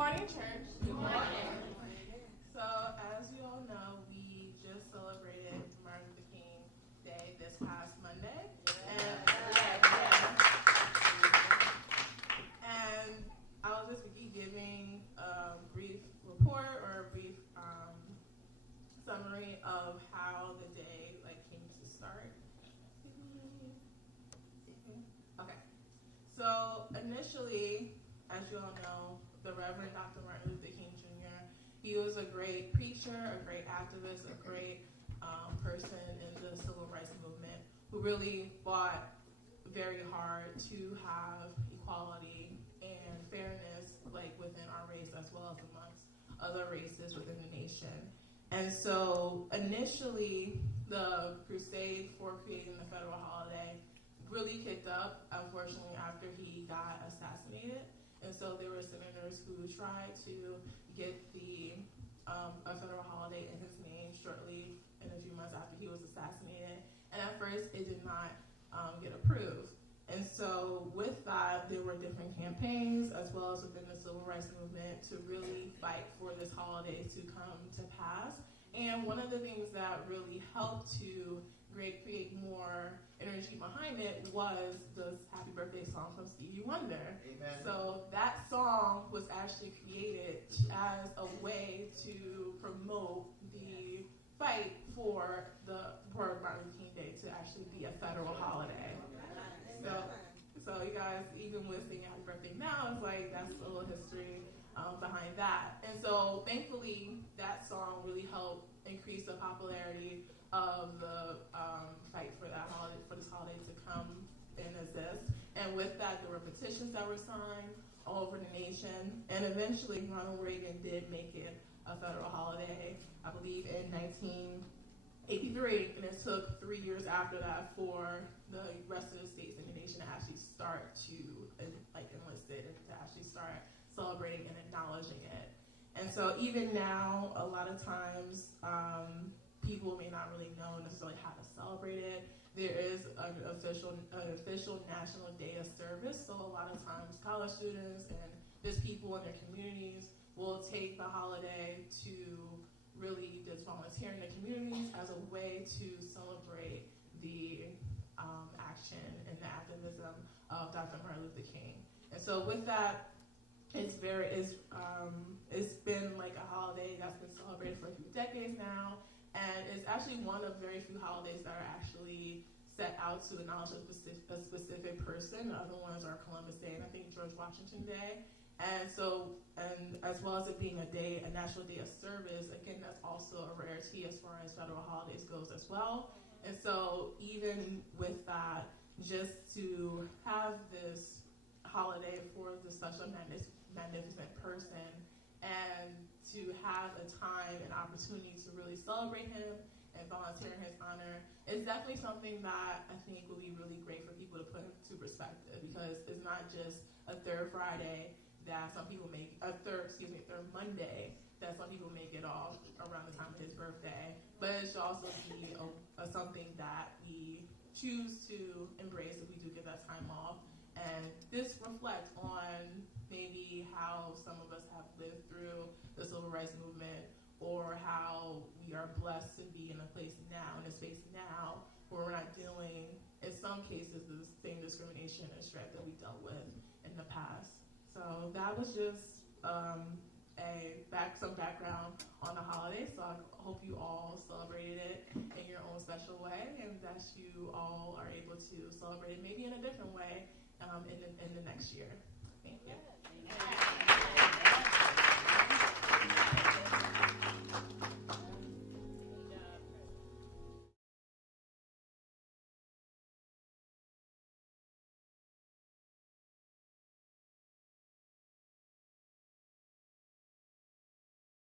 morning, church. Good morning. So, as you all know, we just celebrated Martin Luther King Day this past Monday. And I'll just be giving a brief report or a brief summary of how the day came to start. Okay. So initially, as you all know, the Reverend Dr. Martin Luther King Jr., he was a great preacher, a great activist, a great person in the civil rights movement who really fought very hard to have equality and fairness within our race as well as amongst other races within the nation. And so initially, the crusade for creating the federal holiday really kicked up, unfortunately, after he got assassinated. And so there were senators who tried to get a federal holiday in his name shortly in a few months after he was assassinated. And at first, it did not get approved. And so with that, there were different campaigns as well as within the civil rights movement to really fight for this holiday to come to pass. And one of the things that really helped to create more energy behind it was the Happy Birthday song from Stevie Wonder. Amen. So that song was actually created as a way to promote the fight for Martin Luther King Day to actually be a federal holiday. So you guys, even with singing Happy Birthday now, it's that's a little history behind that. And so thankfully, that song really helped increase the popularity of the fight for that holiday, for this holiday to come and exist. And with that, there were petitions that were signed all over the nation. And eventually, Ronald Reagan did make it a federal holiday, I believe in 1983, and it took 3 years after that for the rest of the states in the nation to actually start to enlist it and to actually start celebrating and acknowledging it. And so even now, a lot of times, people may not really know necessarily how to celebrate it. There is an official National Day of Service, so a lot of times college students and just people in their communities will take the holiday to really just volunteer in the communities as a way to celebrate the action and the activism of Dr. Martin Luther King. And so with that, it's been a holiday that's been celebrated for a few decades now, and it's actually one of very few holidays that are actually set out to acknowledge a specific person. The other ones are Columbus Day and I think George Washington Day. And as well as it being a National Day of Service, again, that's also a rarity as far as federal holidays goes as well. And so even with that, just to have this holiday for the such a magnificent person and to have a time and opportunity to really celebrate him and volunteer in his honor is definitely something that I think will be really great for people to put into perspective, because it's not just a third Friday that some people make, third Monday that some people make it off around the time of his birthday, but it should also be something that we choose to embrace if we do get that time off, and this reflects on maybe how some of us have lived through the civil rights movement, or how we are blessed to be in a place now, in a space now, where we're not dealing, in some cases, the same discrimination and strife that we dealt with in the past. So that was just some background on the holiday. So I hope you all celebrated it in your own special way, and that you all are able to celebrate it maybe in a different way in the next year. Thank you.